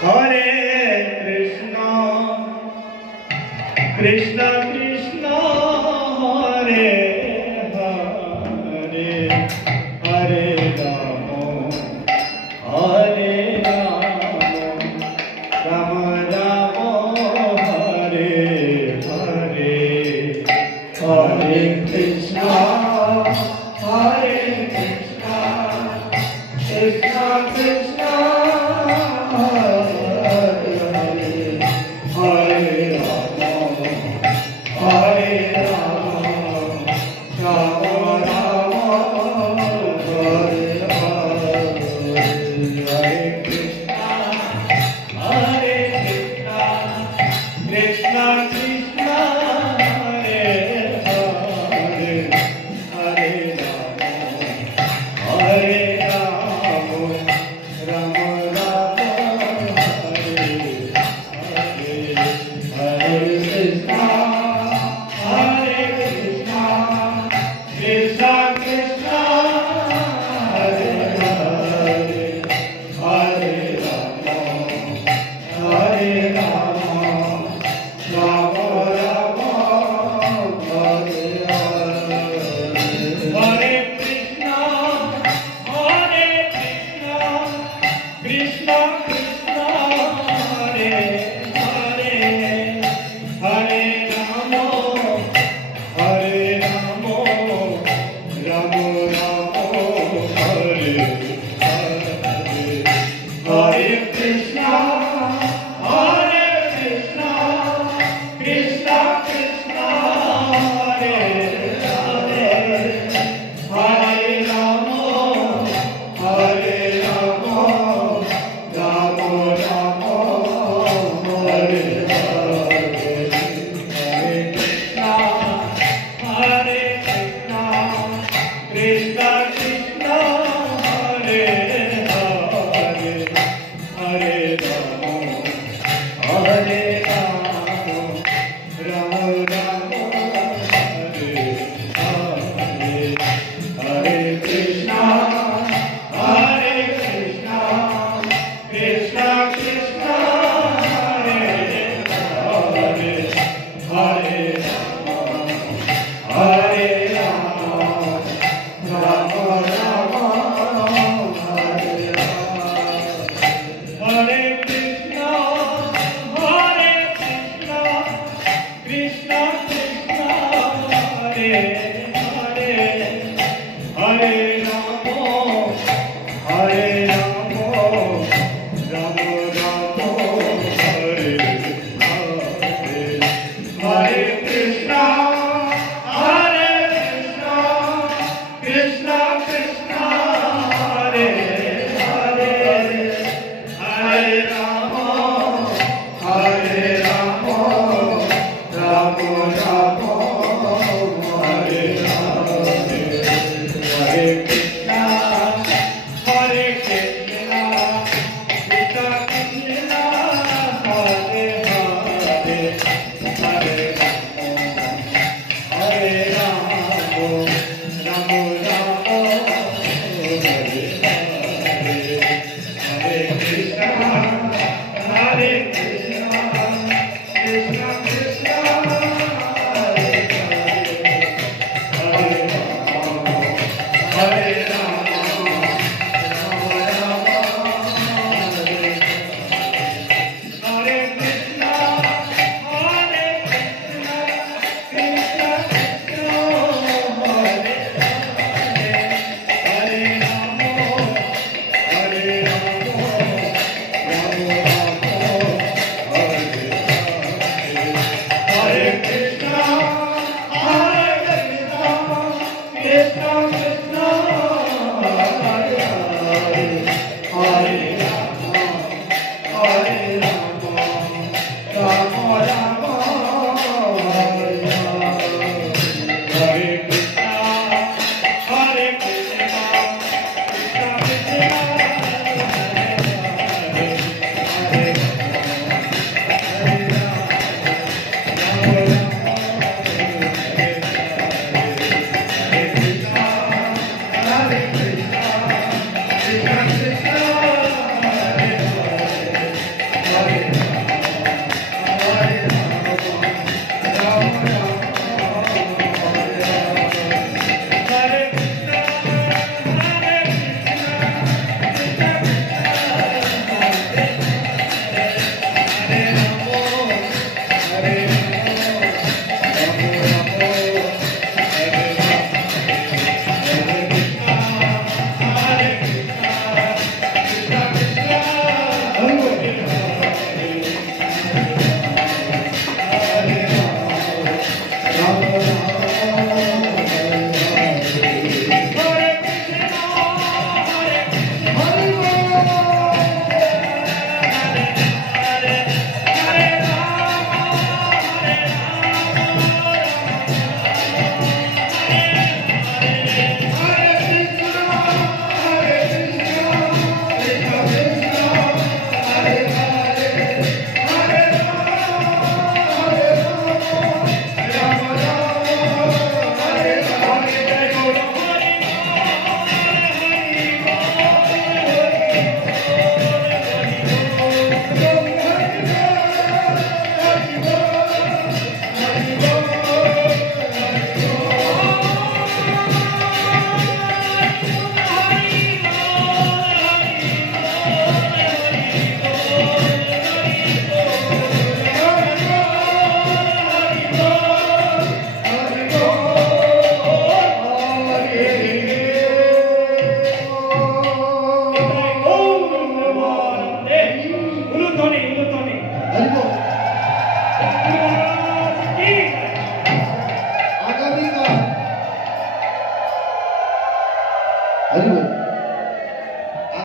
Hare Krishna, Krishna Krishna, Hare Hare, Hare Rama, Hare Rama, Rama Rama, Hare Hare, Hare Krishna, Hare Krishna, Krishna Krishna, Krishna Krishna, Hare Hare, Hare Rama, Hare Rama, Rama Rama, Hare Hare, Hare Krishna, Hare Krishna, Krishna Krishna, Hare Hare, Hare Rama, Hare Rama, Rama Rama, Hare Hare. Hare Krishna, Hare Krishna, Krishna Krishna, Hare Hare, Hare Rama, Hare Rama, Rama Rama, Hare Hare. Hare Krishna, Hare Krishna, Krishna Krishna, Hare Hare, Hare Rama, Hare Rama, Rama Rama, Hare Hare. Hare Krishna, Hare Krishna, Krishna Krishna, Hare Hare, Hare Rama, Hare Rama, Rama Rama, Hare Hare. Hare Krishna, Hare Krishna, Krishna Krishna, Hare Hare, Hare Rama, Hare Rama, Rama Rama, Hare Hare. Hare